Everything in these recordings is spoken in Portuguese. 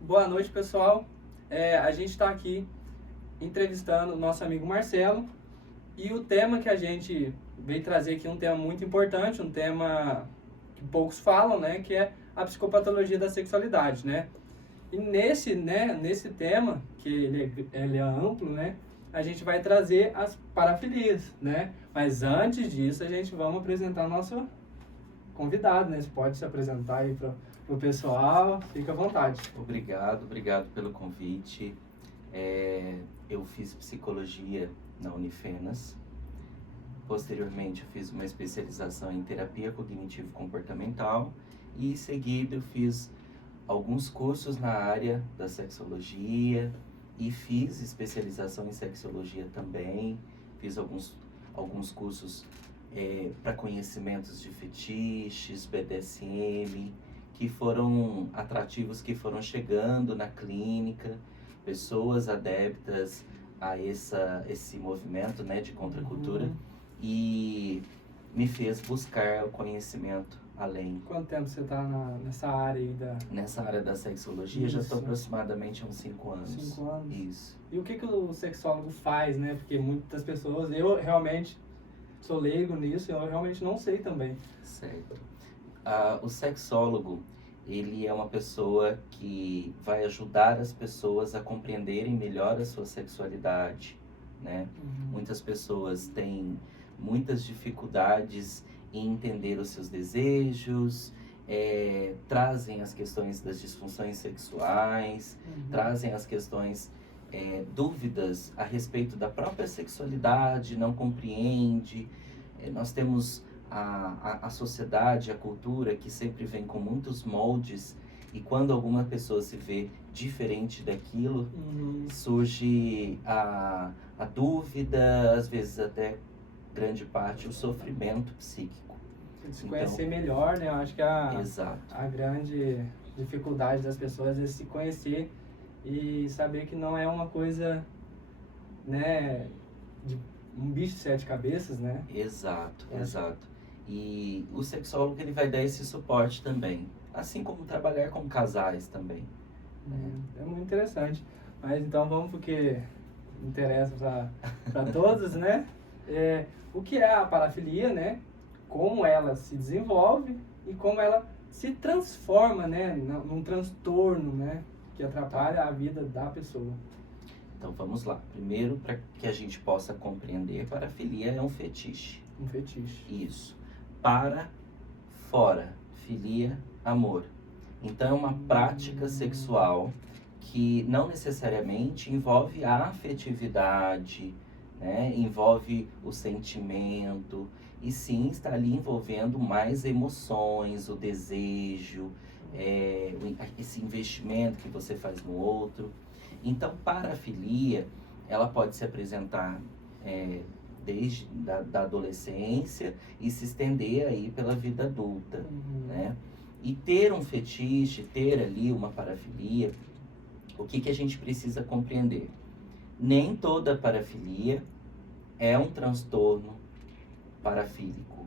Boa noite, pessoal. A gente está aqui entrevistando o nosso amigo Marcelo e o tema que a gente veio trazer aqui é um tema muito importante, um tema que poucos falam, né, que é a psicopatologia da sexualidade, né? E nesse tema, que ele é amplo, né, a gente vai trazer as parafilias, né? Mas antes disso, a gente vamos apresentar nosso convidado, né? Você pode se apresentar aí para o pessoal, fica à vontade. Obrigado pelo convite. Eu fiz psicologia na Unifenas. Posteriormente, eu fiz uma especialização em terapia cognitivo-comportamental e, em seguida, eu fiz alguns cursos na área da sexologia e fiz especialização em sexologia também. Fiz alguns cursos para conhecimentos de fetiches, BDSM, que foram atrativos que foram chegando na clínica, pessoas adeptas a esse movimento, né, de contracultura, e me fez buscar o conhecimento além. Quanto tempo você está nessa área aí Nessa área da sexologia, já estou aproximadamente há uns 5 anos. 5 anos? Isso. E o que o sexólogo faz, né? Porque muitas pessoas, eu realmente sou leigo nisso, eu realmente não sei também. Certo. O sexólogo, ele é uma pessoa que vai ajudar as pessoas a compreenderem melhor a sua sexualidade, né? Muitas pessoas têm muitas dificuldades em entender os seus desejos, trazem as questões das disfunções sexuais, trazem as questões, dúvidas a respeito da própria sexualidade, não compreende. Nós temos a sociedade, a cultura que sempre vem com muitos moldes, e quando alguma pessoa se vê diferente daquilo, surge a dúvida, às vezes até grande parte o sofrimento psíquico. Se conhecer melhor, né? Eu acho que a Exato. grande dificuldade das pessoas é se conhecer e saber que não é uma coisa, né, de um bicho de 7 cabeças, né? Exato. E o sexólogo, ele vai dar esse suporte também, assim como trabalhar com casais também. É muito interessante. Mas então vamos pro que interessa para todos, né? O que é a parafilia, né? Como ela se desenvolve e como ela se transforma, né, num transtorno, né, que atrapalha a vida da pessoa. Então vamos lá. Primeiro, para que a gente possa compreender, parafilia é um fetiche. Um fetiche. Isso. Para, fora, filia, amor. Então é uma prática sexual que não necessariamente envolve a afetividade, né? Envolve o sentimento, e sim está ali envolvendo mais emoções, o desejo, esse investimento que você faz no outro. Então, parafilia, ela pode se apresentar desde da adolescência e se estender aí pela vida adulta, né? E ter um fetiche, ter ali uma parafilia, o que a gente precisa compreender? Nem toda parafilia é um transtorno parafílico.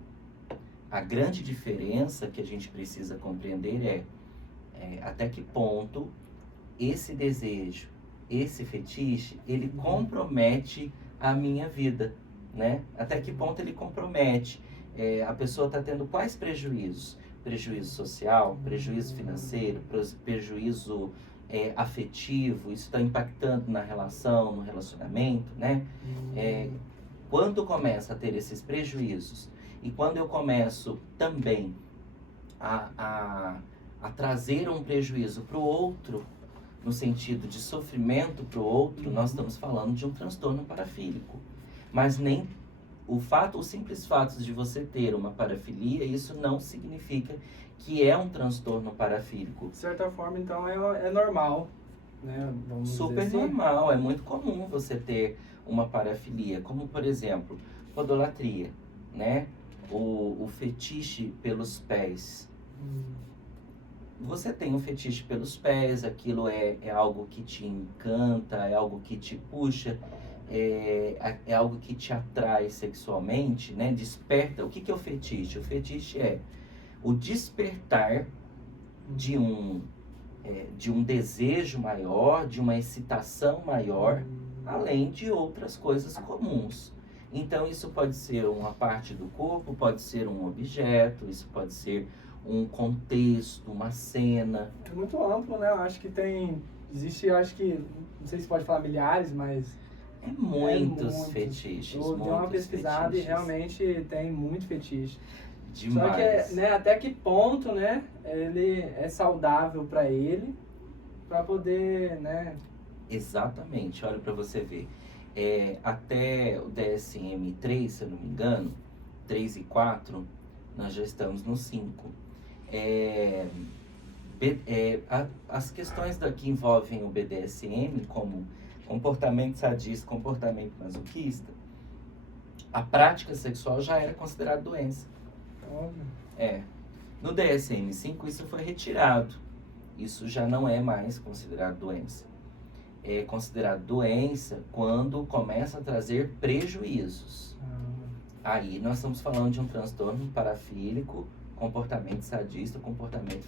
A grande diferença que a gente precisa compreender é até que ponto esse desejo, esse fetiche, ele compromete a minha vida, né? Até que ponto ele compromete. A pessoa está tendo quais prejuízos? Prejuízo social, prejuízo financeiro, prejuízo afetivo, isso está impactando na relação, no relacionamento, né? Quando começa a ter esses prejuízos e quando eu começo também a trazer um prejuízo para o outro, no sentido de sofrimento para o outro, nós estamos falando de um transtorno parafílico. Mas nem o simples fato de você ter uma parafilia, isso não significa que é um transtorno parafílico. De certa forma, então, é normal, né? Super dizer assim. Normal, é muito comum você ter uma parafilia, como por exemplo, podolatria, né? O fetiche pelos pés. Você tem um fetiche pelos pés, aquilo é algo que te encanta, é algo que te puxa, é algo que te atrai sexualmente, né? Desperta. O que é o fetiche? O fetiche é o despertar de um de um desejo maior, de uma excitação maior, além de outras coisas comuns. Então isso pode ser uma parte do corpo, pode ser um objeto, isso pode ser um contexto, uma cena. É muito amplo, né? Eu acho que existe, acho que, não sei se pode falar milhares, mas... Muitos fetiches. Eu dei uma pesquisada fetiches. E realmente tem muito fetiche. Demais. Só que, né, até que ponto, né, ele é saudável para ele, para poder, né... Exatamente, olha para você ver. Até o DSM-3, se eu não me engano, 3 e 4, nós já estamos no 5. As questões que envolvem o BDSM, como comportamento sadista, comportamento masoquista, a prática sexual já era considerada doença. Óbvio. No DSM-5 isso foi retirado. Isso já não é mais considerado doença. É considerado doença quando começa a trazer prejuízos. Aí nós estamos falando de um transtorno parafílico, comportamento sadista, comportamento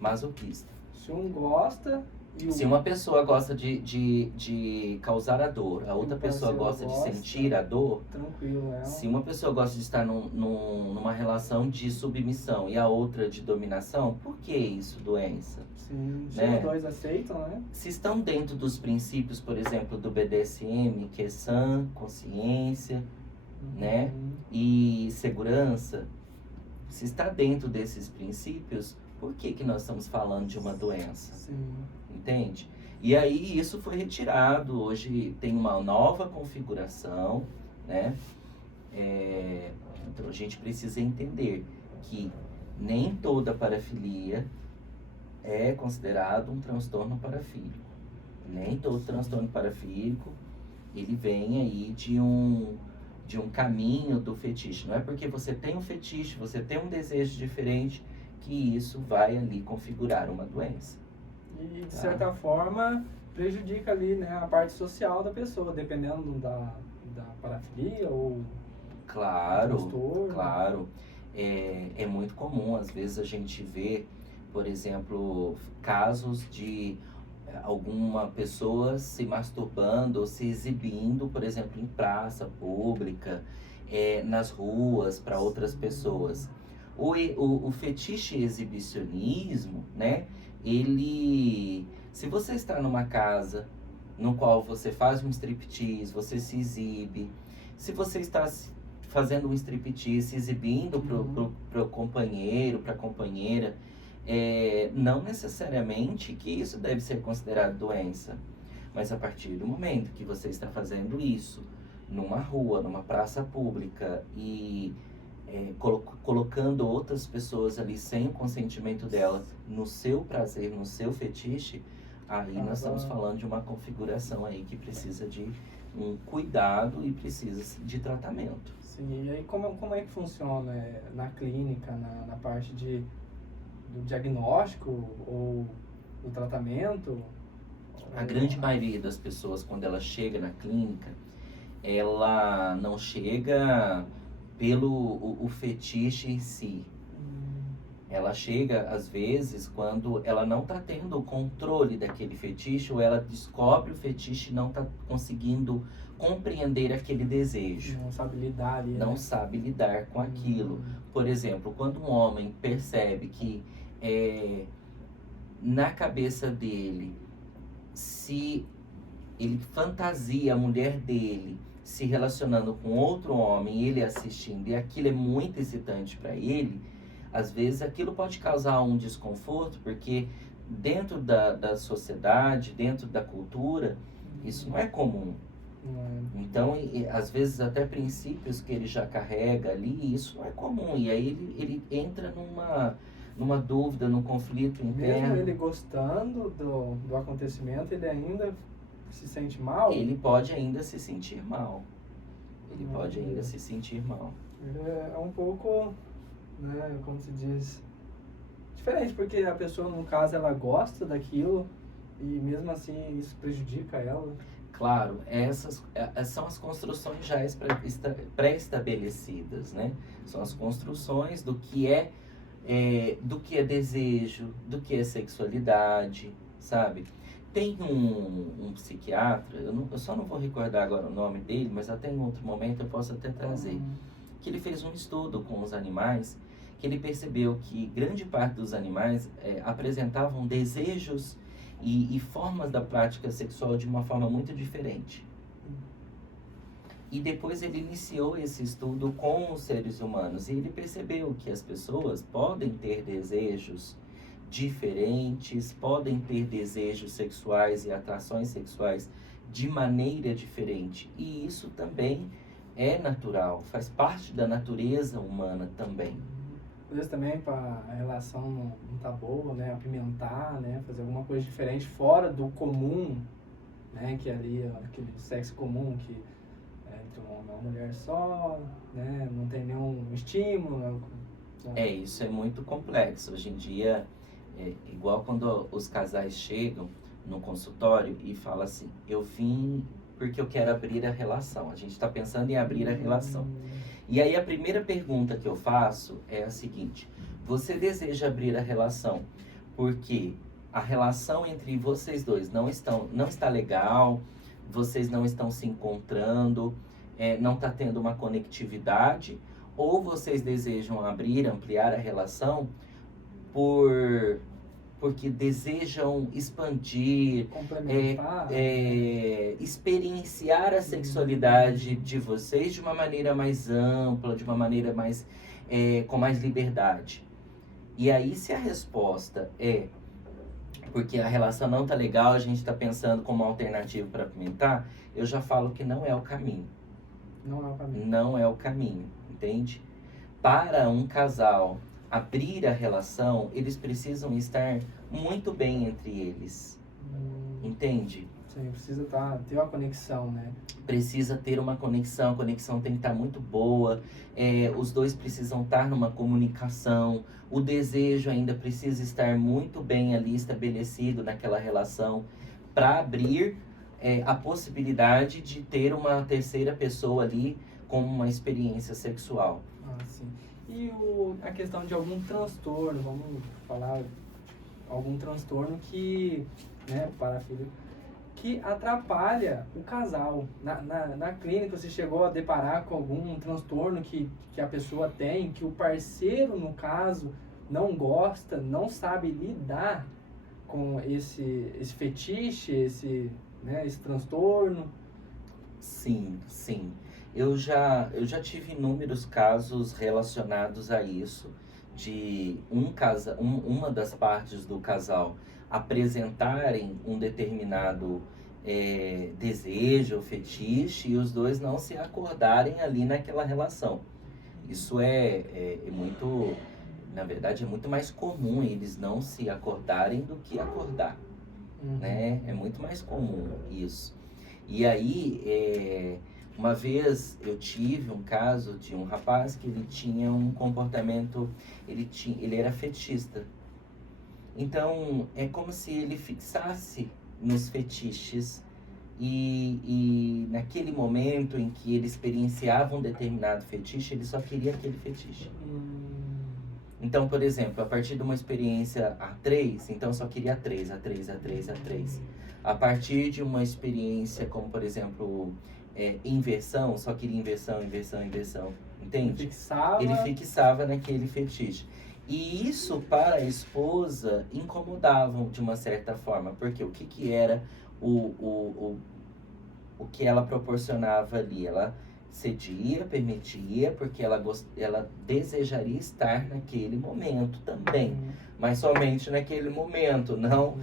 masoquista. Se um gosta... Se uma pessoa gosta de causar a dor, a outra pessoa gosta de sentir a dor, tranquilo, se uma pessoa gosta de estar numa relação de submissão e a outra de dominação, por que isso doença? Sim, se né? os dois aceitam, né? Se estão dentro dos princípios, por exemplo, do BDSM, que é sã, consciência, né? E segurança, se está dentro desses princípios, por que nós estamos falando de uma doença? Sim. Entende? E aí isso foi retirado, hoje tem uma nova configuração, né? Então a gente precisa entender que nem toda parafilia é considerado um transtorno parafílico. Nem todo transtorno parafílico, ele vem aí de um caminho do fetiche. Não é porque você tem um fetiche, você tem um desejo diferente, que isso vai ali configurar uma doença. E de certa forma prejudica ali, né, a parte social da pessoa, dependendo da parafilia ou Claro, transtorno. claro. É muito comum, às vezes a gente vê, por exemplo, casos de alguma pessoa se masturbando ou se exibindo, por exemplo, em praça pública, nas ruas, para outras pessoas. O fetiche exibicionismo, né? Se você está numa casa no qual você faz um striptease, você se exibe, se você está fazendo um striptease, se exibindo pro companheiro, pra companheira, não necessariamente que isso deve ser considerado doença, mas a partir do momento que você está fazendo isso numa rua, numa praça pública e colocando outras pessoas ali sem o consentimento delas no seu prazer, no seu fetiche, aí nós estamos falando de uma configuração aí que precisa de um cuidado e precisa de tratamento. Sim, e aí como é que funciona na clínica, na parte do diagnóstico ou do tratamento? A grande maioria das pessoas, quando ela chega na clínica, ela não chega pelo o fetiche em si. Ela chega, às vezes, quando ela não está tendo o controle daquele fetiche, ou ela descobre o fetiche e não está conseguindo compreender aquele desejo. Não sabe lidar ali, Não né? sabe lidar com aquilo. Por exemplo, quando um homem percebe que na cabeça dele, se ele fantasia a mulher dele se relacionando com outro homem, ele assistindo, e aquilo é muito excitante para ele, às vezes aquilo pode causar um desconforto, porque dentro da sociedade, dentro da cultura, isso não é comum. Então, às vezes até princípios que ele já carrega ali, isso não é comum. E aí ele entra numa dúvida, num conflito interno. Mesmo ele gostando do acontecimento, ele ainda se sente mal? Ele pode ainda se sentir mal. Ele pode ainda se sentir mal. É um pouco, né, como se diz, diferente, porque a pessoa, no caso, ela gosta daquilo e mesmo assim isso prejudica ela. Claro, essas são as construções já pré-estabelecidas, né? São as construções do que é do que é desejo, do que é sexualidade, sabe? Tem um psiquiatra, eu só não vou recordar agora o nome dele, mas até em outro momento eu posso até trazer, que ele fez um estudo com os animais, que ele percebeu que grande parte dos animais apresentavam desejos e formas da prática sexual de uma forma muito diferente. E depois ele iniciou esse estudo com os seres humanos e ele percebeu que as pessoas podem ter desejos diferentes, podem ter desejos sexuais e atrações sexuais de maneira diferente. E isso também é natural, faz parte da natureza humana também. Às vezes também para a relação não tá boa, né? Apimentar, né? Fazer alguma coisa diferente fora do comum, né? Que ali, aquele sexo comum que entre um homem e uma mulher só, né? Não tem nenhum estímulo. Né? Isso é muito complexo. Hoje em dia, igual quando os casais chegam no consultório e falam assim, eu vim porque eu quero abrir a relação. A gente está pensando em abrir a relação. E aí a primeira pergunta que eu faço é a seguinte, você deseja abrir a relação porque a relação entre vocês dois não está legal, vocês não estão se encontrando, não está tendo uma conectividade, ou vocês desejam ampliar a relação porque desejam expandir, complementar, experienciar a sexualidade de vocês de uma maneira mais ampla, de uma maneira mais, com mais liberdade. E aí, se a resposta é porque a relação não tá legal, a gente está pensando como alternativa para apimentar, eu já falo que não é o caminho. Não é o caminho. Não é o caminho, entende? Para um casal abrir a relação, eles precisam estar muito bem entre eles. Entende? Sim, precisa ter uma conexão, né? Precisa ter uma conexão, a conexão tem que estar muito boa, os dois precisam estar numa comunicação, o desejo ainda precisa estar muito bem ali estabelecido naquela relação para abrir a possibilidade de ter uma terceira pessoa ali como uma experiência sexual. Ah, sim. E a questão de algum transtorno, vamos falar, algum transtorno que, né, parafílico, que atrapalha o casal. Na clínica você chegou a deparar com algum transtorno que a pessoa tem, que o parceiro, no caso, não gosta, não sabe lidar com esse fetiche, esse transtorno? Sim, sim. Eu já tive inúmeros casos relacionados a isso, de uma das partes do casal apresentarem um determinado desejo, fetiche, e os dois não se acordarem ali naquela relação. Isso é muito, na verdade, é muito mais comum eles não se acordarem do que acordar, né? É muito mais comum isso. E aí, uma vez eu tive um caso de um rapaz que ele tinha um comportamento, ele era fetichista. Então, é como se ele fixasse nos fetiches e naquele momento em que ele experienciava um determinado fetiche, ele só queria aquele fetiche. Então, por exemplo, a partir de uma experiência A3, então só queria A3. A partir de uma experiência como, por exemplo, inversão, só queria inversão, entende? Ele fixava naquele fetiche. E isso para a esposa incomodava de uma certa forma, porque o que era o que ela proporcionava ali? Ela cedia, permitia, porque ela desejaria estar naquele momento também, mas somente naquele momento, não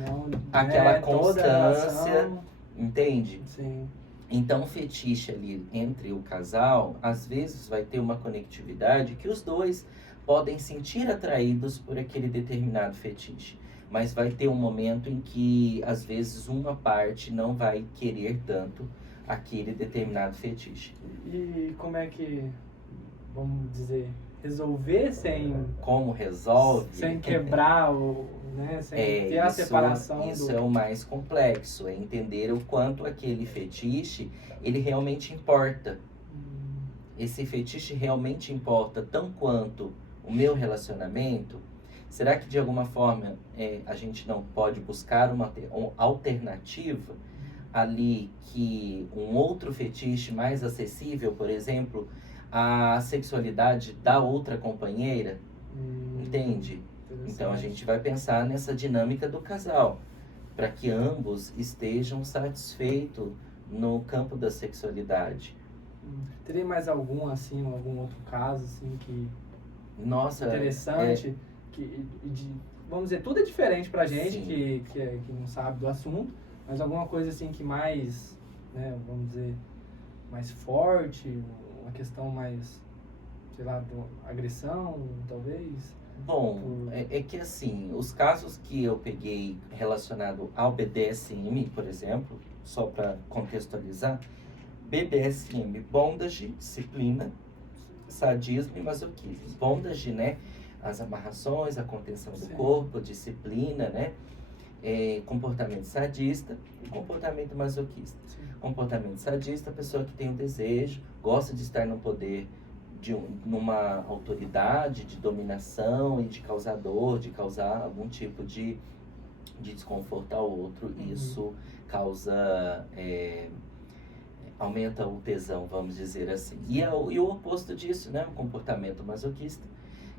aquela constância, entende? Sim. Então o fetiche ali entre o casal, às vezes vai ter uma conectividade que os dois podem sentir atraídos por aquele determinado fetiche, mas vai ter um momento em que, às vezes, uma parte não vai querer tanto aquele determinado fetiche. E como é que, vamos dizer, resolver sem... Como resolve? Sem quebrar, sem ter a separação. Isso é o mais complexo, é entender o quanto aquele fetiche, ele realmente importa. Esse fetiche realmente importa tão quanto o meu relacionamento. Será que de alguma forma a gente não pode buscar uma alternativa ali, que um outro fetiche mais acessível, por exemplo, a sexualidade da outra companheira? Entende? Então a gente vai pensar nessa dinâmica do casal, para que ambos estejam satisfeitos no campo da sexualidade. Teria mais algum, assim, algum outro caso, assim, que... Nossa, interessante, vamos dizer, tudo é diferente pra gente, Sim. que não sabe do assunto, mas alguma coisa, assim, que mais, né, vamos dizer, mais forte, uma questão mais, sei lá, agressão, talvez? Bom, é que assim, os casos que eu peguei relacionado ao BDSM, por exemplo, só para contextualizar, BDSM, bondage, disciplina, sadismo e masoquismo. Bondage, né, as amarrações, a contenção do Sim. corpo, disciplina, né, comportamento sadista e comportamento masoquista. Sim. Comportamento sadista, a pessoa que tem o desejo, gosta de estar no poder numa autoridade de dominação e de causar dor, de causar algum tipo de desconforto ao outro. Isso causa, aumenta o tesão, vamos dizer assim. E o oposto disso, né, o comportamento masoquista,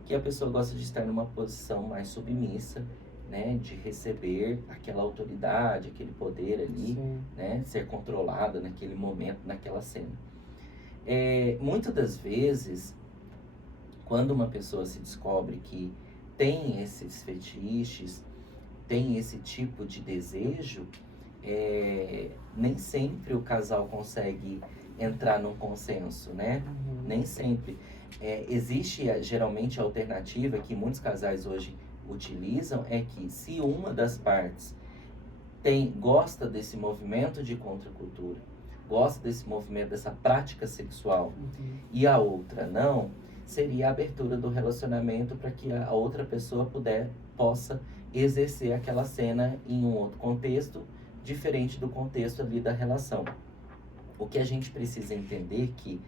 que a pessoa gosta de estar numa posição mais submissa, né, de receber aquela autoridade, aquele poder ali, né, ser controlada naquele momento, naquela cena. Muitas das vezes, quando uma pessoa se descobre que tem esses fetiches, tem esse tipo de desejo, nem sempre o casal consegue entrar num consenso, né? Nem sempre. Existe geralmente a alternativa que muitos casais hoje utilizam, é que se uma das partes gosta desse movimento de contracultura, gosta desse movimento, dessa prática sexual, e a outra não, seria a abertura do relacionamento para que a outra pessoa possa exercer aquela cena em um outro contexto, diferente do contexto ali da relação. O que a gente precisa entender é que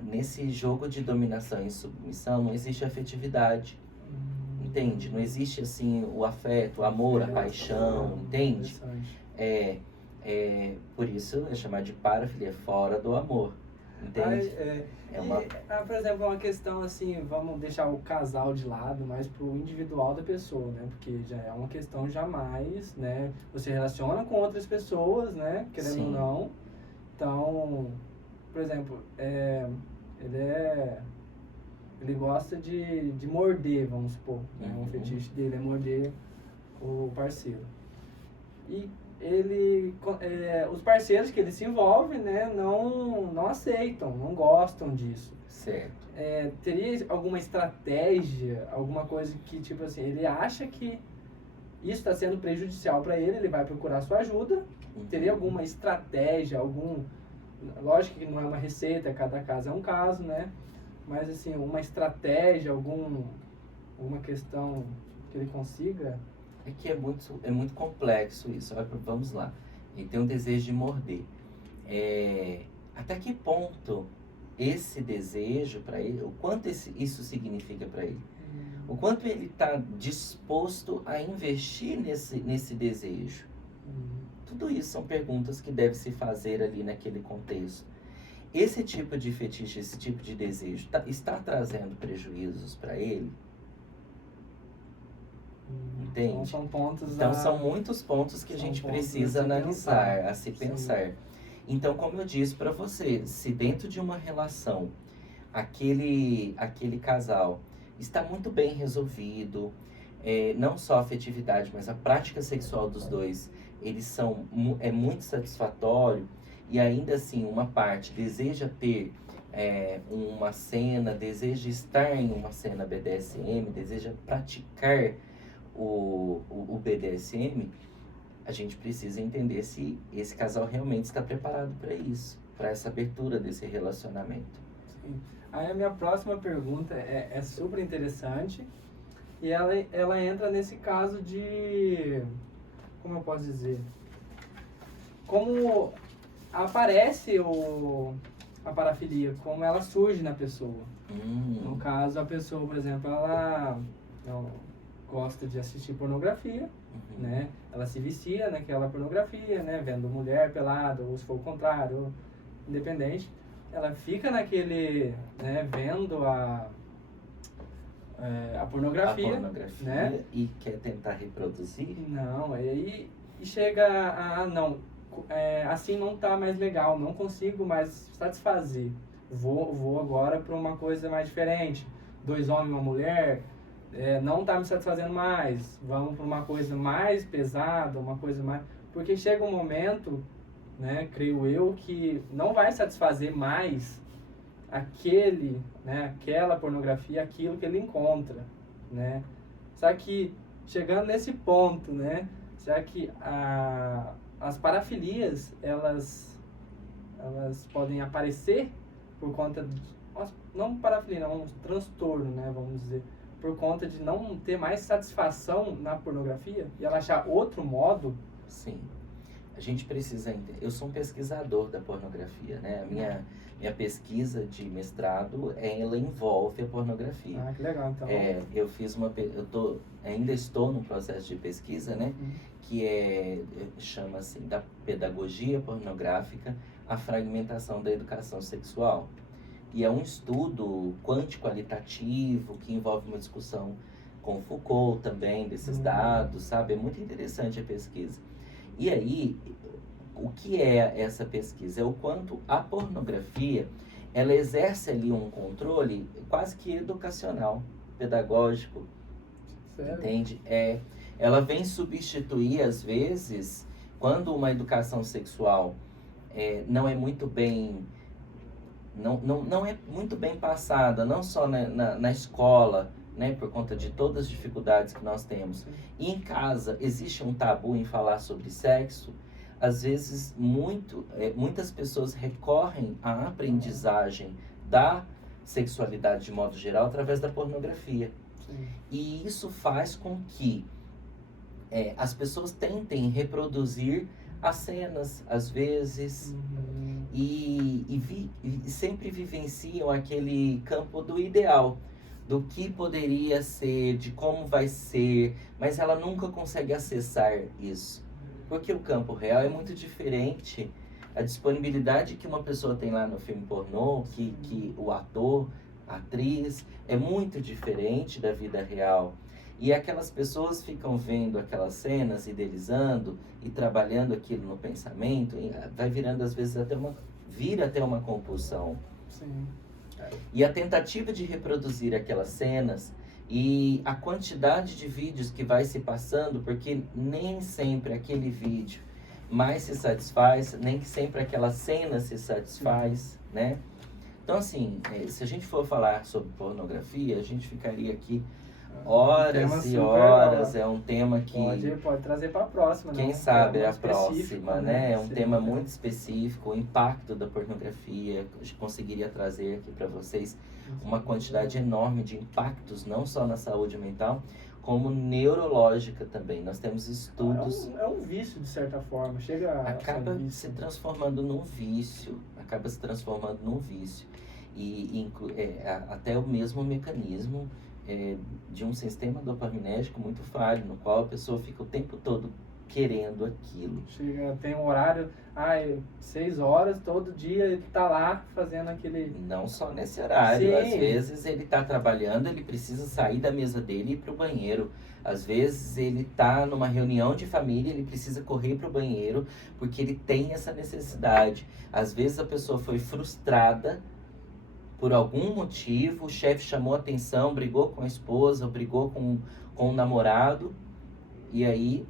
nesse jogo de dominação e submissão não existe afetividade, entende? Não existe assim o afeto, o amor, a paixão, entende? Por isso é chamado de parafilia, por exemplo, uma questão assim, vamos deixar o casal de lado, mas pro individual da pessoa, né? Porque já é uma questão jamais, né? Você relaciona com outras pessoas, né? Querendo ou não. Então, por exemplo, ele gosta de morder, vamos supor. Né? Um fetiche dele é morder o parceiro. E os parceiros que ele se envolve, né, não aceitam, não gostam disso. Certo. Teria alguma estratégia, alguma coisa que, tipo assim, ele acha que isso está sendo prejudicial para ele vai procurar sua ajuda. Teria alguma estratégia, lógico que não é uma receita, cada caso é um caso, né? Mas, assim, uma estratégia, alguma questão que ele consiga... É que é muito complexo isso. Vamos lá. Ele tem um desejo de morder. Até que ponto esse desejo para ele, o quanto isso significa para ele? O quanto ele está disposto a investir nesse desejo? Tudo isso são perguntas que devem se fazer ali naquele contexto. Esse tipo de fetiche, esse tipo de desejo, está trazendo prejuízos para ele? Entende? Então são muitos pontos que a gente precisa analisar, a se pensar. Então, como eu disse para você, se dentro de uma relação aquele casal está muito bem resolvido, não só a afetividade, mas a prática sexual dos dois, é muito satisfatório, e ainda assim uma parte deseja ter uma cena, deseja estar em uma cena BDSM, deseja praticar o BDSM, a gente precisa entender se esse casal realmente está preparado para isso, para essa abertura desse relacionamento. Sim. Aí a minha próxima pergunta é super interessante, e ela entra nesse caso de, como eu posso dizer, como aparece a parafilia, como ela surge na pessoa. No caso, a pessoa, por exemplo, gosta de assistir pornografia, Uhum. né? Ela se vicia naquela pornografia, né? Vendo mulher pelada, ou se for o contrário, ou independente. Ela fica naquele, né? Vendo a A pornografia, pornografia, né? e quer tentar reproduzir. Não, aí e chega não, assim não tá mais legal, não consigo mais satisfazer. Vou agora para uma coisa mais diferente. 2 homens e uma mulher, não tá me satisfazendo mais. Vamos para uma coisa mais pesada, uma coisa mais. Porque chega um momento, né, creio eu, que não vai satisfazer mais aquela pornografia, aquilo que ele encontra, né? Só que chegando nesse ponto, né? Será que as parafilias, elas podem aparecer por conta de, não parafilia, não, um transtorno, né? Vamos dizer, por conta de não ter mais satisfação na pornografia e ela achar outro modo? Sim. A gente precisa entender. Eu sou um pesquisador da pornografia, né? A minha pesquisa de mestrado, ela envolve a pornografia. Ah, que legal, então. Eu fiz ainda estou no processo de pesquisa, né? Que chama assim, da pedagogia pornográfica, a fragmentação da educação sexual. E é um estudo quanti-qualitativo que envolve uma discussão com Foucault também, desses dados, sabe? É muito interessante a pesquisa. E aí, o que é essa pesquisa? É o quanto a pornografia, ela exerce ali um controle quase que educacional, pedagógico, Sério? entende? Ela vem substituir, às vezes, quando uma educação sexual não é muito bem... Não é muito bem passada, não só na escola, né, por conta de todas as dificuldades que nós temos. E em casa existe um tabu em falar sobre sexo. Às vezes muitas pessoas recorrem à aprendizagem da sexualidade de modo geral através da pornografia. Sim. E isso faz com que as pessoas tentem reproduzir as cenas, às vezes, e sempre vivenciam aquele campo do ideal, do que poderia ser, de como vai ser, mas ela nunca consegue acessar isso, porque o campo real é muito diferente. A disponibilidade que uma pessoa tem lá no filme pornô, que o ator, a atriz, é muito diferente da vida real. E aquelas pessoas ficam vendo aquelas cenas, idealizando e trabalhando aquilo no pensamento, e vai virando às vezes vira até uma compulsão. Sim. E a tentativa de reproduzir aquelas cenas e a quantidade de vídeos que vai se passando, porque nem sempre aquele vídeo mais se satisfaz, nem que sempre aquela cena se satisfaz, né? Então, assim, se a gente for falar sobre pornografia, a gente ficaria aqui horas e horas. É um tema que... Pode trazer para a próxima, né? Quem sabe a próxima, específico, né? É um Sim, tema muito específico, o impacto da pornografia. Eu conseguiria trazer aqui para vocês uma quantidade enorme de impactos, não só na saúde mental, como neurológica também. Nós temos estudos... É um vício, de certa forma. Acaba se transformando num vício. E até o mesmo mecanismo de um sistema dopaminérgico muito falho, no qual a pessoa fica o tempo todo querendo aquilo. Tem um horário, 6 horas, todo dia ele tá lá fazendo aquele... Não só nesse horário, Sim. Às vezes ele tá trabalhando, ele precisa sair da mesa dele e ir pro banheiro. Às vezes ele tá numa reunião de família, ele precisa correr pro banheiro, porque ele tem essa necessidade. Às vezes a pessoa foi frustrada por algum motivo, o chefe chamou a atenção, brigou com a esposa, brigou com o namorado, e aí,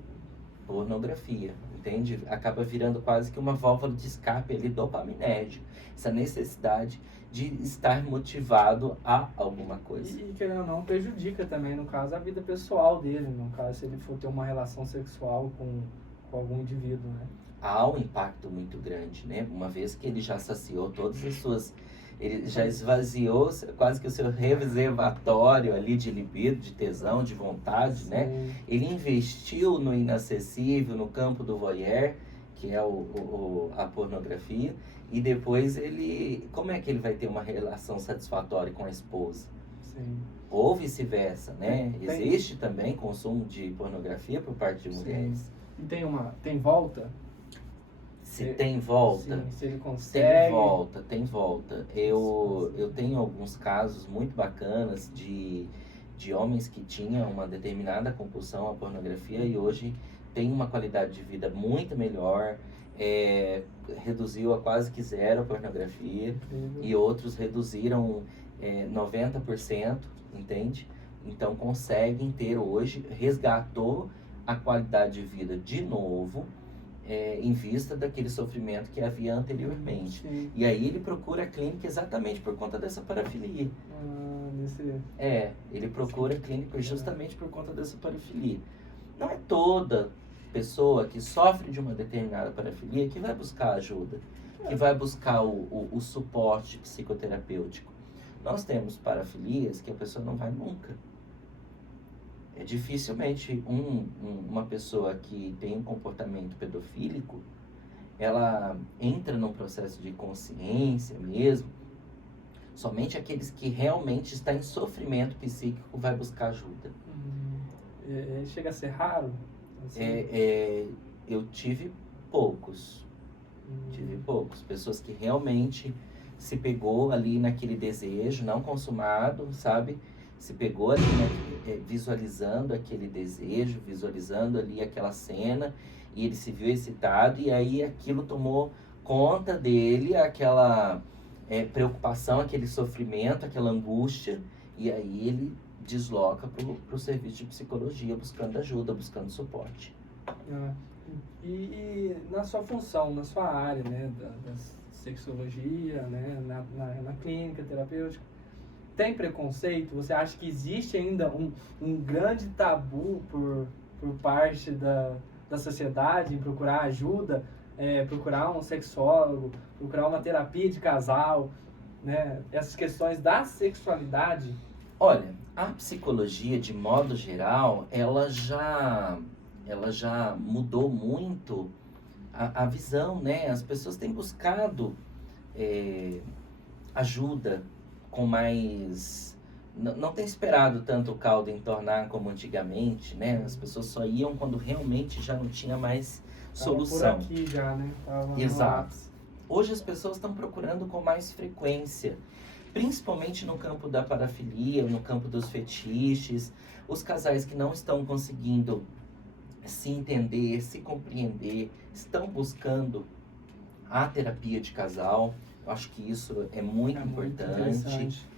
pornografia, entende? Acaba virando quase que uma válvula de escape ali dopaminérgica, essa necessidade de estar motivado a alguma coisa. E querendo ou não, prejudica também, no caso, a vida pessoal dele, no caso, se ele for ter uma relação sexual com algum indivíduo, né? Há um impacto muito grande, né? Uma vez que ele já saciou todas as suas... Ele já esvaziou quase que o seu reservatório ali de libido, de tesão, de vontade, Sim. né? Ele investiu no inacessível, no campo do voyeur, que é a pornografia, e depois como é que ele vai ter uma relação satisfatória com a esposa? Sim. Ou vice-versa, né? Tem- Existe também consumo de pornografia por parte de mulheres. E tem volta? Se Se- tem volta, Sim, se ele tem consegue. volta, tem volta. Eu tenho alguns casos muito bacanas de homens que tinham uma determinada compulsão à pornografia e hoje tem uma qualidade de vida muito melhor, reduziu a quase que zero a pornografia, Incrível. e outros reduziram 90%, entende? Então conseguem ter hoje, resgatou a qualidade de vida de novo, em vista daquele sofrimento que havia anteriormente. Sim. E aí ele procura a clínica exatamente por conta dessa parafilia. Ele procura a clínica justamente por conta dessa parafilia. Não é toda pessoa que sofre de uma determinada parafilia que vai buscar ajuda, que vai buscar o suporte psicoterapêutico. Nós temos parafilias que a pessoa não vai nunca. Dificilmente uma pessoa que tem um comportamento pedofílico, ela entra num processo de consciência mesmo. Somente aqueles que realmente estão em sofrimento psíquico vai buscar ajuda. Chega a ser raro? Assim? Eu tive poucos. Pessoas que realmente se pegou ali naquele desejo não consumado, sabe? Se pegou ali visualizando aquele desejo, visualizando ali aquela cena, e ele se viu excitado, e aí aquilo tomou conta dele, aquela preocupação, aquele sofrimento, aquela angústia, e aí ele desloca pro serviço de psicologia, buscando ajuda, buscando suporte. E na sua função, na sua área, né, da sexologia, né, na clínica terapêutica, tem preconceito? Você acha que existe ainda um grande tabu por parte da sociedade em procurar ajuda, procurar um sexólogo, procurar uma terapia de casal, né? Essas questões da sexualidade? Olha, a psicologia, de modo geral, ela já mudou muito a visão, né? As pessoas têm buscado ajuda com mais... Não tem esperado tanto o caldo entornar como antigamente, né? As pessoas só iam quando realmente já não tinha mais solução. Por aqui já, né? Exato. Hoje as pessoas estão procurando com mais frequência, principalmente no campo da parafilia, no campo dos fetiches. Os casais que não estão conseguindo se entender, se compreender, estão buscando a terapia de casal. Eu acho que isso é muito importante.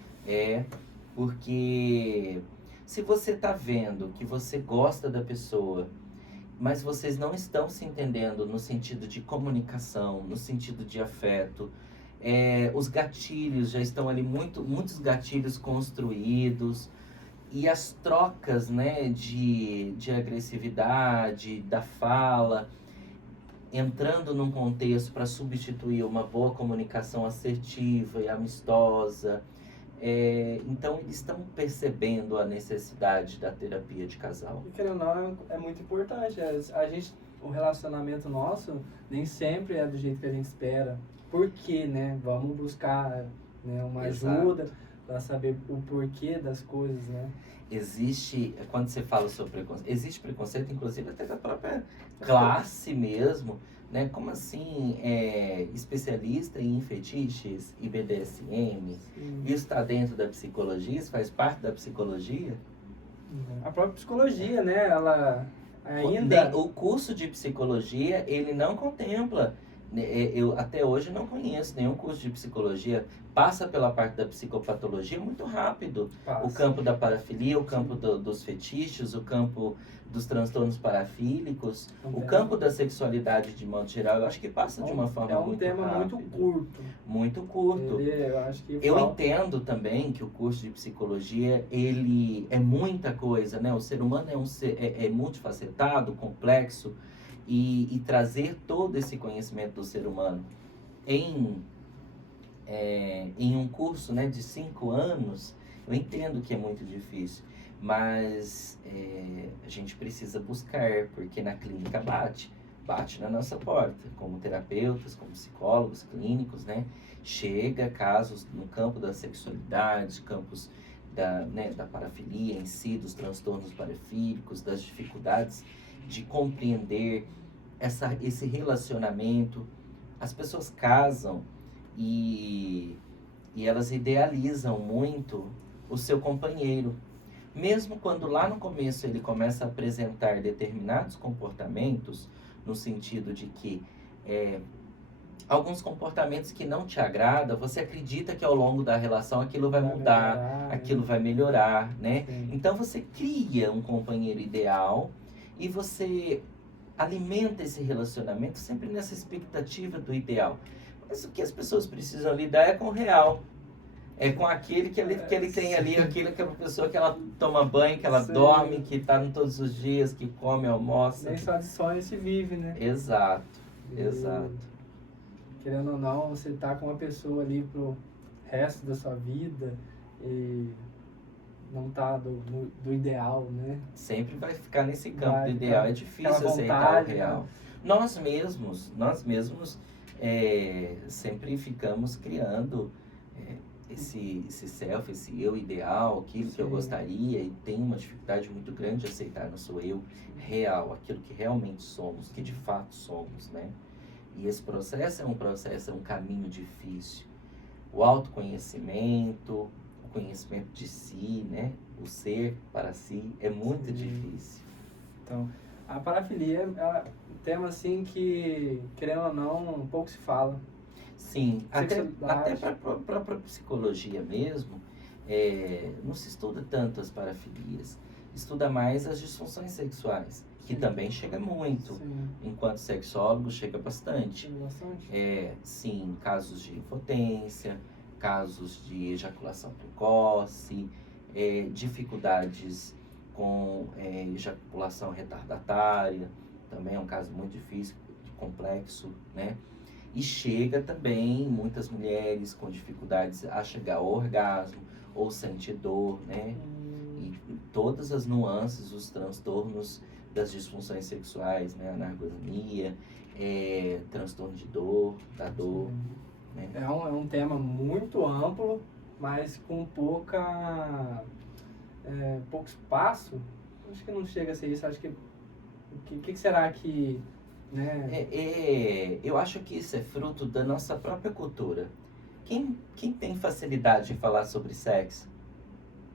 Porque se você está vendo que você gosta da pessoa, mas vocês não estão se entendendo no sentido de comunicação, no sentido de afeto, os gatilhos já estão ali, muitos gatilhos construídos, e as trocas, né, de agressividade, da fala, entrando num contexto para substituir uma boa comunicação assertiva e amistosa. Então eles estão percebendo a necessidade da terapia de casal. E querendo ou não, é muito importante. O relacionamento nosso nem sempre é do jeito que a gente espera. Por quê, né? Vamos buscar, né, uma ajuda para saber o porquê das coisas, né? Existe, quando você fala sobre preconceito, existe preconceito, inclusive até da própria classe mesmo, né? Como assim, especialista em fetiches e BDSM? Isso está dentro da psicologia? Isso faz parte da psicologia? A própria psicologia, né? Ela ainda... O curso de psicologia, ele não contempla. Eu até hoje não conheço nenhum curso de psicologia. Passa pela parte da psicopatologia muito rápido. O campo da parafilia, o campo dos fetiches, o campo dos transtornos parafílicos, o campo da sexualidade de modo geral, eu acho que passa de uma forma muito rápida. É um tema muito curto. Muito curto. Eu entendo também que o curso de psicologia, ele é muita coisa, né? O ser humano é multifacetado, complexo, e trazer todo esse conhecimento do ser humano em um curso, né, de 5 anos, eu entendo que é muito difícil, mas a gente precisa buscar, porque na clínica bate na nossa porta, como terapeutas, como psicólogos clínicos, né? Chega casos no campo da sexualidade, campos da parafilia em si, dos transtornos parafílicos, das dificuldades de compreender esse relacionamento. As pessoas casam e elas idealizam muito o seu companheiro. Mesmo quando lá no começo ele começa a apresentar determinados comportamentos, no sentido de que alguns comportamentos que não te agradam, você acredita que ao longo da relação aquilo vai mudar, aquilo vai melhorar, né? Sim. Então você cria um companheiro ideal e você alimenta esse relacionamento sempre nessa expectativa do ideal. Mas o que as pessoas precisam lidar é com o real. É com aquele que ele tem ali, aquela pessoa que ela toma banho, que ela Sim. dorme, que tá todos os dias, que come, almoça. Nem só de sonho se vive, né? Exato, E, exato. querendo ou não, você tá com uma pessoa ali pro resto da sua vida e não tá do ideal, né? Sempre vai ficar nesse campo Vai, do ideal, tá. é difícil Aquela aceitar vontade, o real. né? Nós mesmos sempre ficamos criando esse self, esse eu ideal, aquilo que eu Sim. gostaria, e tem uma dificuldade muito grande de aceitar no seu eu real, aquilo que realmente somos, que de fato somos, né? E esse processo é um caminho difícil. O autoconhecimento, o conhecimento de si, né? O ser para si é muito Sim. difícil. Então, a parafilia é um tema assim que, querendo ou não, pouco se fala. Sim, até Sexualidade. para a própria psicologia mesmo, não se estuda tanto as parafilias, estuda mais as disfunções sexuais, que Sim. também chega muito. Sim, Enquanto sexólogo, chega bastante. tem bastante. Sim, casos de impotência, casos de ejaculação precoce, dificuldades com ejaculação retardatária, também é um caso muito difícil, complexo, né? E chega também muitas mulheres com dificuldades a chegar ao orgasmo ou sentir dor, né? E todas as nuances, os transtornos das disfunções sexuais, né? Anargosmia, transtorno de dor, da dor, né? É um tema muito amplo, mas com pouco espaço. Acho que não chega a ser isso. Acho que o que será que, né? Eu acho que isso é fruto da nossa própria cultura. Quem tem facilidade em falar sobre sexo?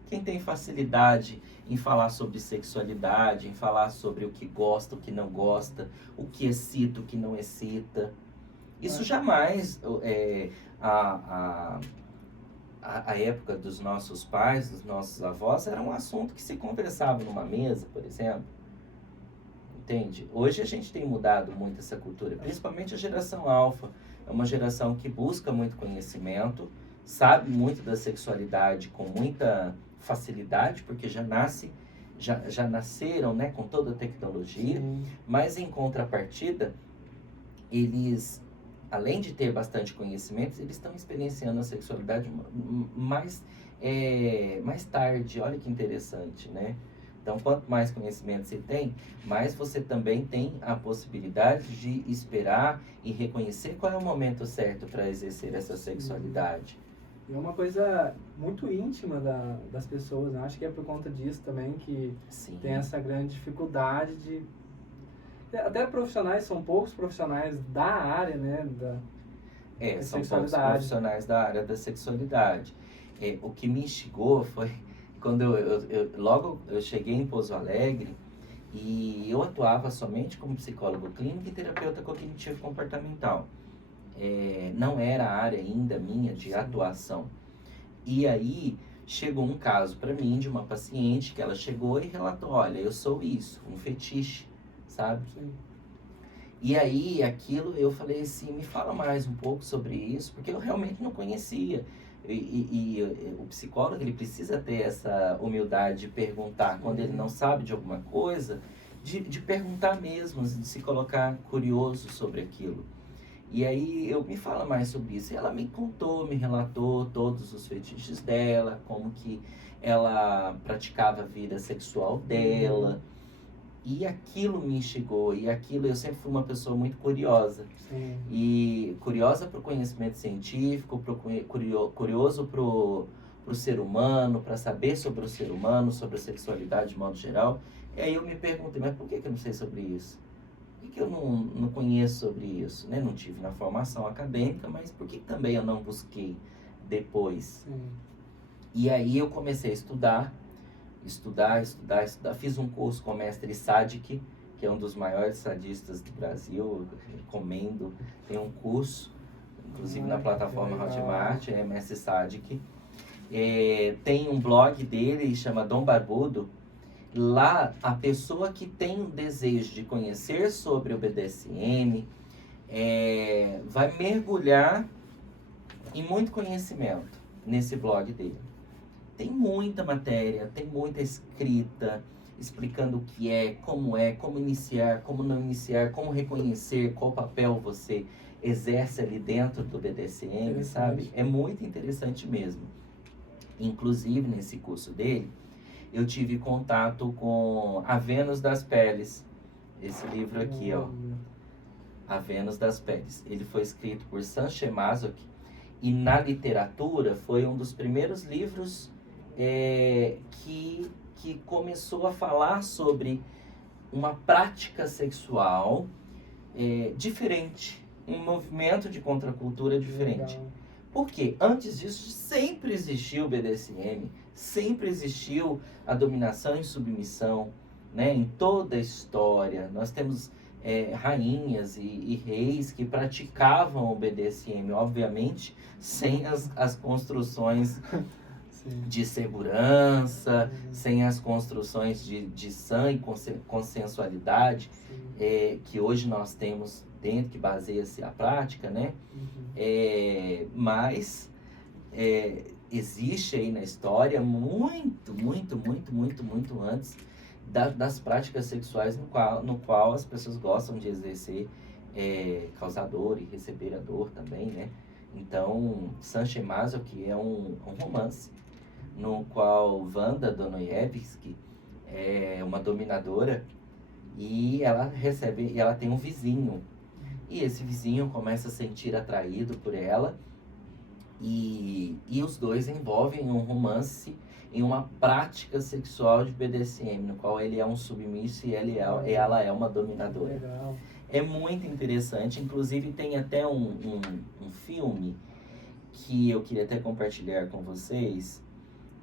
Quem tem facilidade em falar sobre sexualidade, em falar sobre o que gosta, o que não gosta, o que excita, o que não excita? Isso jamais, a época dos nossos pais, dos nossos avós, era um assunto que se conversava numa mesa, por exemplo. Entende? Hoje a gente tem mudado muito essa cultura, principalmente a geração alfa. É uma geração que busca muito conhecimento, sabe muito da sexualidade com muita facilidade, porque já nasceram, né, com toda a tecnologia. Sim. Mas em contrapartida, eles, além de ter bastante conhecimento, eles estão experienciando a sexualidade mais tarde. Olha que interessante, né? Então, quanto mais conhecimento você tem, mais você também tem a possibilidade de esperar e reconhecer qual é o momento certo para exercer essa sexualidade. E é uma coisa muito íntima das pessoas, né? Acho que é por conta disso também que Sim. tem essa grande dificuldade de... Até profissionais, são poucos profissionais da área, né? São poucos profissionais da área da sexualidade. O que me instigou foi... Quando logo eu cheguei em Pouso Alegre e eu atuava somente como psicólogo clínico e terapeuta cognitivo comportamental. Não era a área ainda minha de atuação. E aí chegou um caso para mim de uma paciente que ela chegou e relatou, olha, eu sou isso, um fetiche, sabe? Sim. E aí aquilo eu falei assim, me fala mais um pouco sobre isso, porque eu realmente não conhecia. E o psicólogo, ele precisa ter essa humildade de perguntar. Quando ele não sabe de alguma coisa, de perguntar mesmo, de se colocar curioso sobre aquilo. E aí me fala mais sobre isso. E ela me contou, me relatou todos os fetiches dela, como que ela praticava a vida sexual dela. E aquilo me instigou, e aquilo eu sempre fui uma pessoa muito curiosa. Sim. E curiosa para o conhecimento científico, curioso para para o ser humano, para saber sobre o ser humano, sobre a sexualidade de modo geral. E aí eu me perguntei, mas por que eu não sei sobre isso? Por que eu não conheço sobre isso? Né? Não tive na formação acadêmica, mas por que também eu não busquei depois? Sim. E aí eu comecei a estudar. Fiz um curso com o mestre Sadik, que é um dos maiores sadistas do Brasil. Eu recomendo. Tem um curso, inclusive na plataforma Hotmart, mestre Sadik. Tem um blog dele, chama Dom Barbudo. Lá, a pessoa que tem um desejo de conhecer sobre o BDSM vai mergulhar em muito conhecimento nesse blog dele. Tem muita matéria, tem muita escrita explicando o que como iniciar, como não iniciar, como reconhecer qual papel você exerce ali dentro do BDSM, sabe? É muito interessante mesmo. Inclusive, nesse curso dele, eu tive contato com A Vênus das Peles. Esse livro aqui, ó. A Vênus das Peles. Ele foi escrito por Sanchez Masoch e na literatura foi um dos primeiros livros que começou a falar sobre uma prática sexual diferente, um movimento de contracultura diferente. Legal. Porque antes disso sempre existiu o BDSM, sempre existiu a dominação e submissão, né? Em toda a história. Nós temos rainhas e reis que praticavam o BDSM, obviamente, sem as construções de segurança, sem as construções de sã e consensualidade que hoje nós temos dentro, que baseia-se a prática, né? Mas existe aí na história muito antes das práticas sexuais no qual as pessoas gostam de exercer causador e receber a dor também, né? Então, Sanchez Masoch é um romance no qual Wanda Dostoiévski é uma dominadora e ela tem um vizinho. E esse vizinho começa a se sentir atraído por ela e os dois envolvem um romance em uma prática sexual de BDSM, no qual ele é um submisso e ela é uma dominadora. Legal. É muito interessante, inclusive tem até um filme que eu queria até compartilhar com vocês,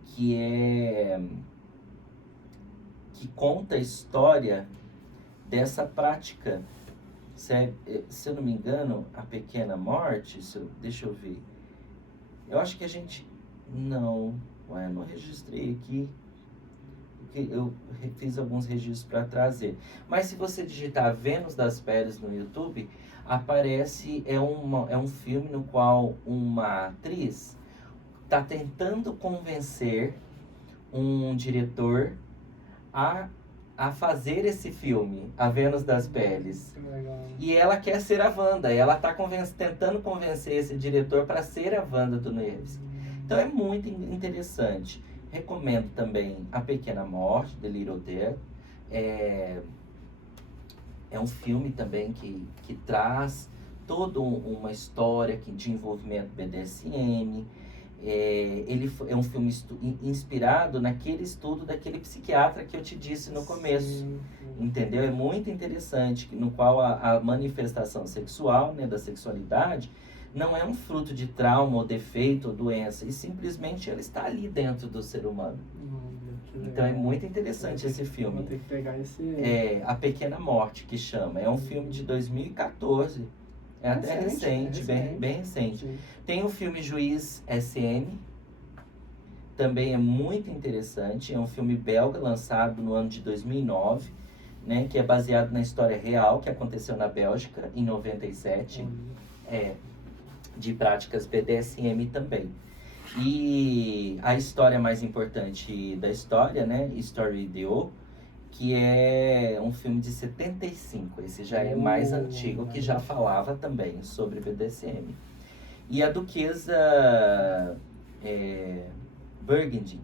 que conta a história dessa prática. Se eu não me engano, A Pequena Morte, deixa eu ver. Eu acho que a gente... não registrei aqui, porque eu fiz alguns registros para trazer. Mas se você digitar Vênus das Peles no YouTube, aparece, é um filme no qual uma atriz está tentando convencer um diretor a fazer esse filme, A Vênus das Peles. Legal. E ela quer ser a Wanda, ela está tentando convencer esse diretor para ser a Wanda Dostoiévski. Então é muito interessante. Recomendo também A Pequena Morte, The Little Death. É um filme também que traz toda uma história de envolvimento BDSM. Ele é um filme inspirado naquele estudo daquele psiquiatra que eu te disse no começo. Sim. Entendeu? É muito interessante, no qual a manifestação sexual, né, da sexualidade, não é um fruto de trauma ou defeito ou doença, e simplesmente ela está ali dentro do ser humano. Então é muito interessante esse filme. Vou ter que pegar esse... A Pequena Morte, que chama. É um filme de 2014. É até recente, bem recente. Sim. Tem o filme Juiz SM, também é muito interessante. É um filme belga, lançado no ano de 2009, né, que é baseado na história real que aconteceu na Bélgica, em 97. De práticas BDSM também. E a história mais importante da história, né, Story Ideo, que é um filme de 75, esse já é mais antigo, que já falava também sobre BDSM. E a Duquesa Burgundy,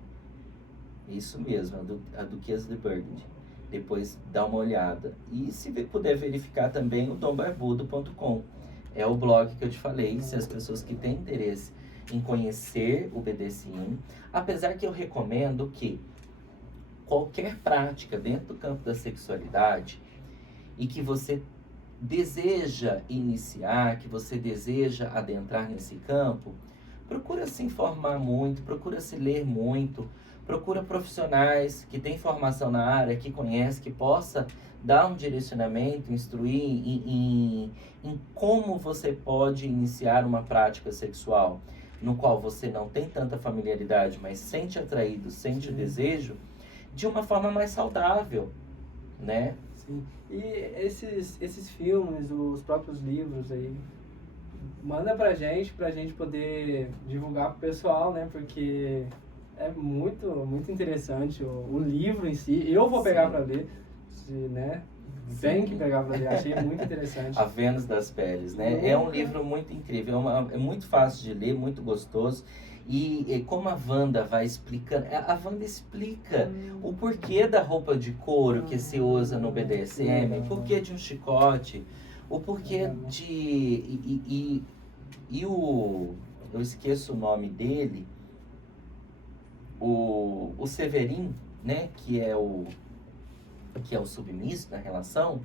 isso mesmo, a Duquesa de Burgundy, depois dá uma olhada. E se puder verificar também o dombarbudo.com, é o blog que eu te falei, se as pessoas que têm interesse em conhecer o BDSM, apesar que eu recomendo que qualquer prática dentro do campo da sexualidade e que você deseja iniciar, que você deseja adentrar nesse campo, procura se informar muito, procura se ler muito, procura profissionais que têm formação na área, que conhecem, que possa dar um direcionamento, instruir em como você pode iniciar uma prática sexual no qual você não tem tanta familiaridade, mas sente atraído, sente o desejo, de uma forma mais saudável, né? Sim. E esses filmes, os próprios livros aí, manda pra gente poder divulgar pro pessoal, né? Porque é muito interessante o livro em si. Eu vou pegar pra ler, né? Tem que pegar pra ler, achei muito interessante. A Vênus das Peles, né? É um livro muito incrível, é muito fácil de ler, muito gostoso. E como a Wanda vai explicando, a Wanda explica o porquê da roupa de couro que se usa no BDSM, o porquê de um chicote, o porquê de... eu esqueço o nome dele, o Severin, né? Que é o submisso na relação.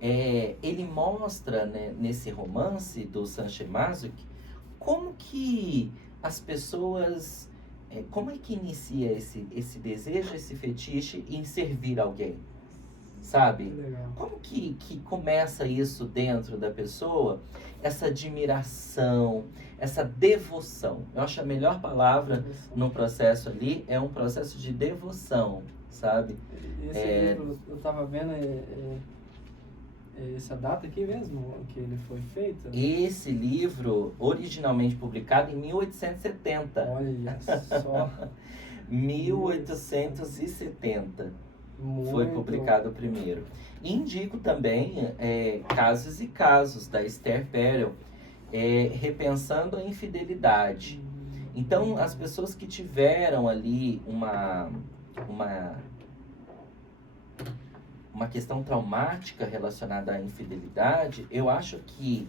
Ele mostra, né, nesse romance do Sanchez Masoch, como que as pessoas, como é que inicia esse desejo, esse fetiche em servir alguém, sabe? Legal. Como que começa isso dentro da pessoa, essa admiração, essa devoção? Eu acho a melhor palavra no processo ali é um processo de devoção, sabe? Esse livro, eu tava vendo, essa data aqui mesmo que ele foi feito? Esse livro, originalmente publicado em 1870. Olha só. 1870 foi Muito. publicado o primeiro. Indico também Casos e Casos, da Esther Perel, repensando a infidelidade. Então, as pessoas que tiveram ali uma questão traumática relacionada à infidelidade, eu acho que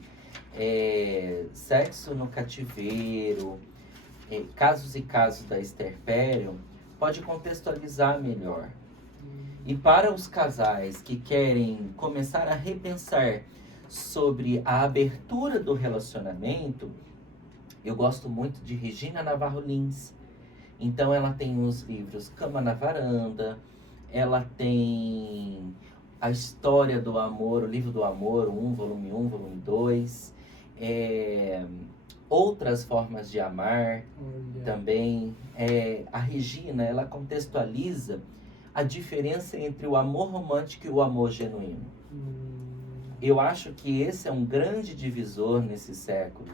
Sexo no Cativeiro, Casos e Casos da Esther Perel, pode contextualizar melhor. E para os casais que querem começar a repensar sobre a abertura do relacionamento, eu gosto muito de Regina Navarro Lins. Então ela tem os livros Cama na Varanda, ela tem a História do Amor, o Livro do Amor, volume 1, volume 2, Outras Formas de Amar. Também. A Regina, ela contextualiza a diferença entre o amor romântico e o amor genuíno. Eu acho que esse é um grande divisor nesse século.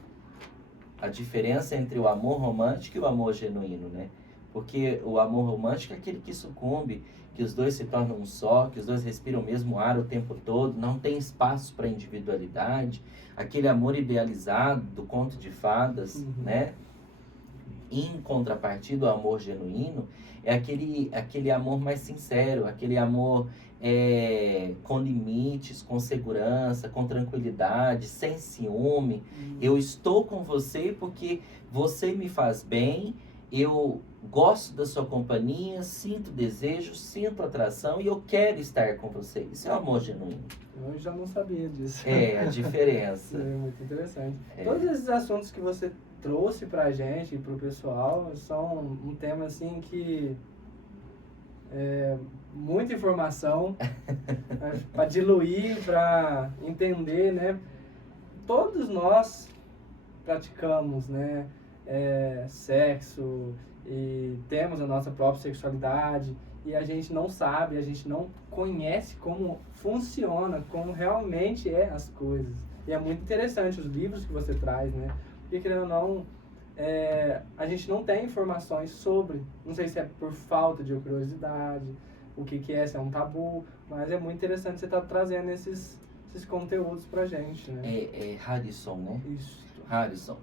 A diferença entre o amor romântico e o amor genuíno, né? Porque o amor romântico é aquele que sucumbe, que os dois se tornam um só, que os dois respiram o mesmo ar o tempo todo, não tem espaço para individualidade, aquele amor idealizado do conto de fadas, né? Em contrapartida, o amor genuíno é aquele amor mais sincero, aquele amor com limites, com segurança, com tranquilidade, sem ciúme. Eu estou com você porque você me faz bem, eu gosto da sua companhia, sinto desejo, sinto atração e eu quero estar com você. Isso é o amor genuíno. Eu já não sabia disso. A diferença. É muito interessante. Todos esses assuntos que você trouxe pra gente e pro pessoal são um tema assim que muita informação para diluir, para entender, né? Todos nós praticamos, né? Sexo e temos a nossa própria sexualidade e a gente não sabe, a gente não conhece como funciona, como realmente as coisas. E é muito interessante os livros que você traz, né? Porque, querendo ou não, a gente não tem informações sobre, não sei se é por falta de curiosidade, o que é, se é um tabu, mas é muito interessante você estar trazendo esses conteúdos pra gente, né? Harrison, né? Isso. Harrison,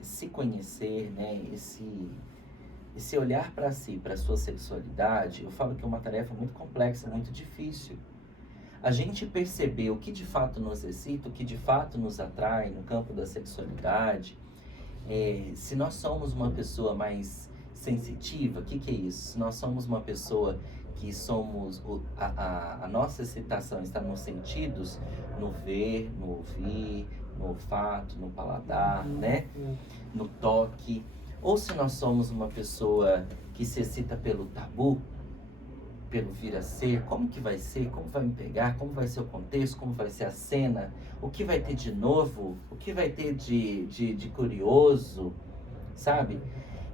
se conhecer, né? Esse olhar para si, para sua sexualidade, eu falo que é uma tarefa muito complexa, muito difícil. a gente perceber o que de fato nos excita, o que de fato nos atrai no campo da sexualidade, se nós somos uma pessoa mais sensitiva, o que é isso? Se nós somos uma pessoa que somos, a nossa excitação está nos sentidos, no ver, no ouvir, no olfato, no paladar, né? No toque. Ou se nós somos uma pessoa que se excita pelo tabu, pelo vir a ser, como que vai ser, como vai me pegar, como vai ser o contexto, como vai ser a cena, o que vai ter de novo, o que vai ter de curioso, sabe?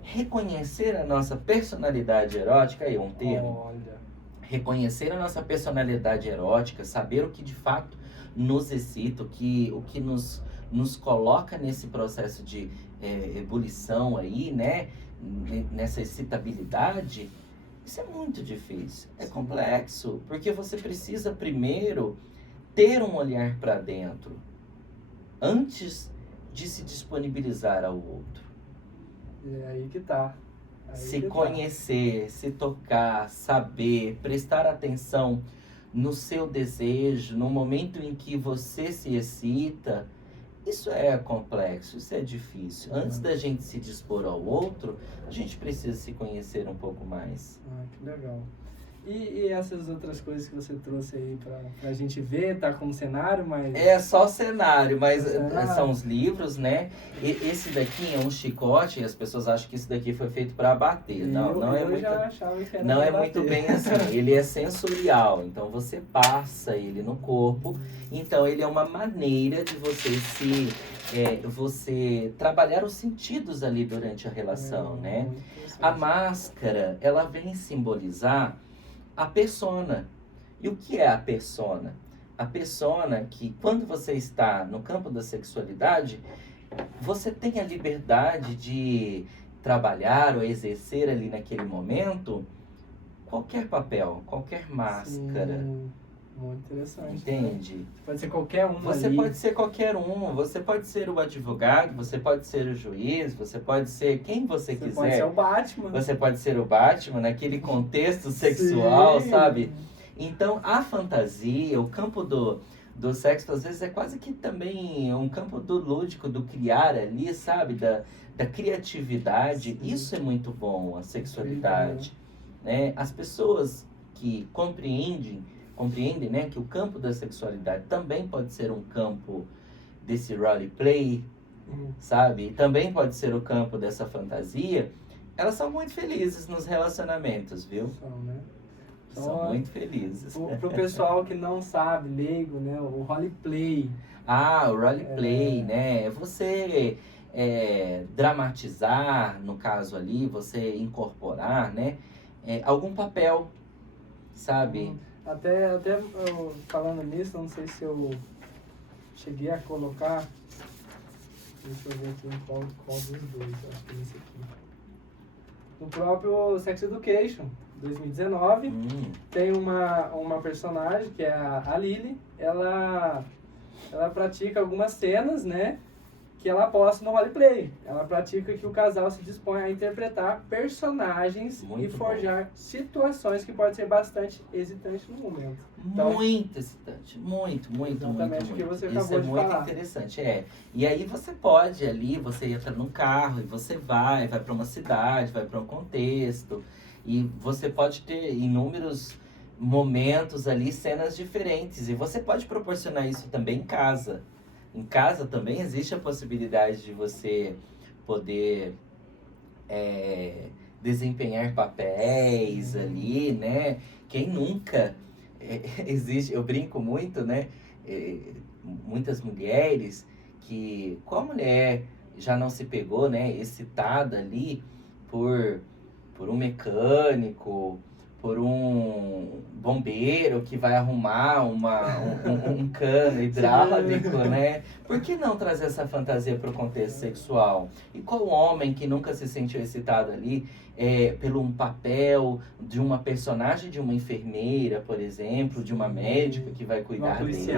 Reconhecer a nossa personalidade erótica, aí é um termo. Olha. Reconhecer a nossa personalidade erótica, saber o que de fato nos excita, o que nos coloca nesse processo de ebulição aí, né? Nessa excitabilidade, isso é muito difícil, é complexo, porque você precisa primeiro ter um olhar para dentro, antes de se disponibilizar ao outro. É aí que tá. Se conhecer, se tocar, saber, prestar atenção no seu desejo, no momento em que você se excita, isso é complexo, isso é difícil. Antes da gente se dispor ao outro, a gente precisa se conhecer um pouco mais. Ah, que legal. E essas outras coisas que você trouxe aí pra gente ver, tá como cenário, mas... É só cenário, mas cenário. São os livros, né? E esse daqui é um chicote, e as pessoas acham que isso daqui foi feito para bater. Não é muito... já achava que era Não pra é bater. muito bem assim, ele é sensorial, então você passa ele no corpo, então ele é uma maneira de você trabalhar os sentidos ali durante a relação, né? A máscara, ela vem simbolizar a persona. E o que é a persona? A persona que, quando você está no campo da sexualidade, você tem a liberdade de trabalhar ou exercer ali naquele momento qualquer papel, qualquer máscara. Sim, muito interessante. Entende? Né? Pode ser qualquer um. Você ali. pode ser qualquer um, você pode ser o advogado, você pode ser o juiz, você pode ser quem você quiser. Você pode ser o Batman. Você pode ser o Batman naquele contexto sexual, Sim. sabe? Então, a fantasia, o campo do sexo, às vezes é quase que também um campo do lúdico, do criar ali, sabe? Da criatividade. Sim. Isso é muito bom, a sexualidade. Né? As pessoas que compreendem, né, que o campo da sexualidade também pode ser um campo desse roleplay, sabe? E também pode ser o campo dessa fantasia. Elas são muito felizes nos relacionamentos, viu? São, né? São muito felizes. Pro pessoal que não sabe, leigo, né? O roleplay. Ah, o roleplay, né? É você dramatizar, no caso ali, você incorporar, né? Algum papel, sabe? Até eu, falando nisso, não sei se eu cheguei a colocar. Deixa eu ver aqui qual dos dois. Acho que é esse aqui. No próprio Sex Education, 2019, tem uma personagem que é a Lily. Ela pratica algumas cenas, né? Que ela posta no roleplay. Ela pratica que o casal se dispõe a interpretar personagens Muito e forjar situações que podem ser bastante excitantes no momento. Então, muito excitante, muito. Exatamente o que você acabou Isso é de muito falar. interessante, E aí você pode ali, você entra num carro e você vai para uma cidade, vai para um contexto, e você pode ter inúmeros momentos ali, cenas diferentes, e você pode proporcionar isso também em casa. Em casa também existe a possibilidade de você poder desempenhar papéis ali, né? Quem nunca existe, eu brinco muito, né? Muitas mulheres que, com a mulher já não se pegou, né? Excitada ali por um mecânico, por um bombeiro que vai arrumar um cano hidráulico, né? Por que não trazer essa fantasia para o contexto sexual? E qual homem que nunca se sentiu excitado ali pelo um papel de uma personagem de uma enfermeira, por exemplo, de uma médica que vai cuidar dele,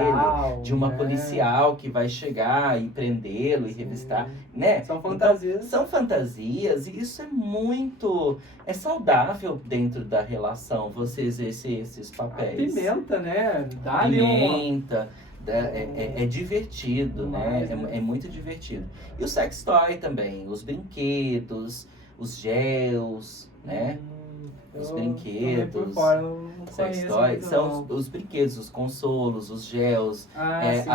de uma policial que vai chegar e prendê-lo e revistar, né? São fantasias. Então, são fantasias e isso é muito saudável dentro da relação. relação, você exercer esses A papéis. pimenta, né? Dá ali uma... Pimenta, é divertido, né? Demais, né? É muito divertido. E o sex toy também, os brinquedos, os gels, né? Os Eu tô meio por brinquedos, fora, eu não sex conheço toy, muito, são não. os brinquedos, os consolos, os gels, Sim.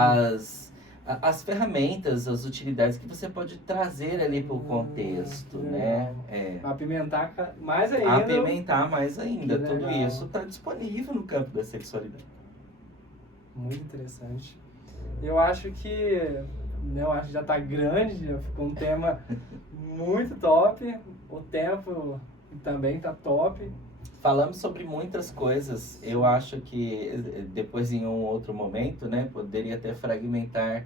as ferramentas, as utilidades que você pode trazer ali para o contexto, né? Pra apimentar mais ainda. Apimentar mais ainda. Que Tudo legal. isso está disponível no campo da sexualidade. Muito interessante. Eu acho que, né, eu acho que já tá grande, já ficou um tema muito top. O tempo também tá top. Falamos sobre muitas coisas. Eu acho que depois, em um outro momento, né, poderia até fragmentar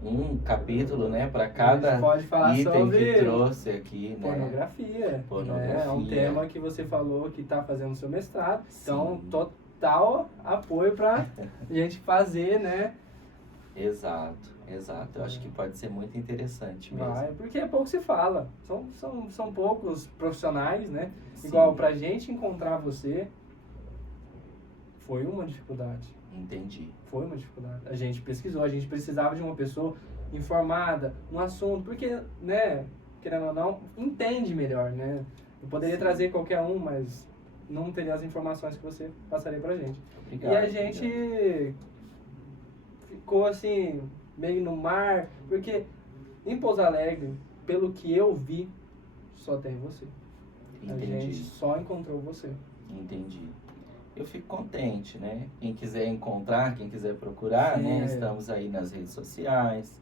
um capítulo, né, para A cada gente pode falar item sobre que trouxe aqui, né? pornografia. Pornografia. Né? É um tema que você falou que tá fazendo seu mestrado. Sim. Então, total apoio pra gente fazer, né? Exato. Eu acho que pode ser muito interessante mesmo. Vai, porque é pouco se fala. São poucos profissionais, né? Sim. Igual pra gente encontrar você, foi uma dificuldade. Entendi. Foi uma dificuldade. A gente pesquisou, a gente precisava de uma pessoa informada no assunto, porque, né, querendo ou não, entende melhor, né? Eu poderia trazer qualquer um, mas não teria as informações que você passaria pra gente. Obrigado. E a gente ficou assim, meio no mar, porque em Pouso Alegre, pelo que eu vi, só tem você. A gente só encontrou você. Entendi. Eu fico contente, né? Quem quiser encontrar, quem quiser procurar, né? Estamos aí nas redes sociais.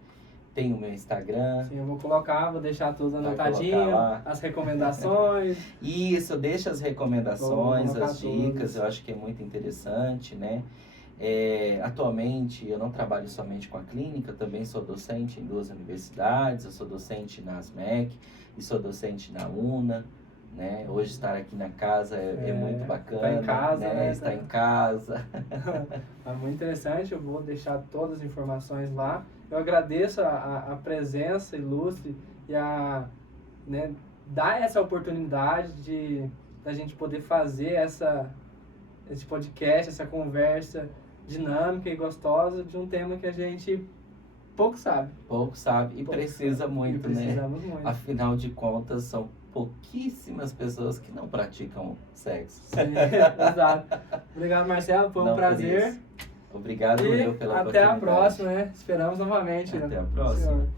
Tem o meu Instagram. Sim, eu vou deixar tudo Vai anotadinho, colocar lá. as recomendações. Isso, deixa as recomendações, Vou colocar as dicas, todas. eu acho que é muito interessante, né? Atualmente eu não trabalho somente com a clínica, eu também sou docente em 2 universidades, eu sou docente na ASMEC e sou docente na UNA, né? Hoje estar aqui na casa é muito bacana, tá em casa, né? Estar em casa. É muito interessante, eu vou deixar todas as informações lá. Eu agradeço a presença ilustre e né, dar essa oportunidade da gente poder fazer esse podcast, essa conversa dinâmica e gostosa de um tema que a gente pouco sabe. Pouco sabe e precisa muito, e precisamos né? muito. Afinal de contas, são pouquíssimas pessoas que não praticam sexo. Sim, exato. Obrigado, Marcelo, foi um prazer. Obrigado eu pela oportunidade. Até a próxima, né? Esperamos novamente. Até a próxima. Senhor.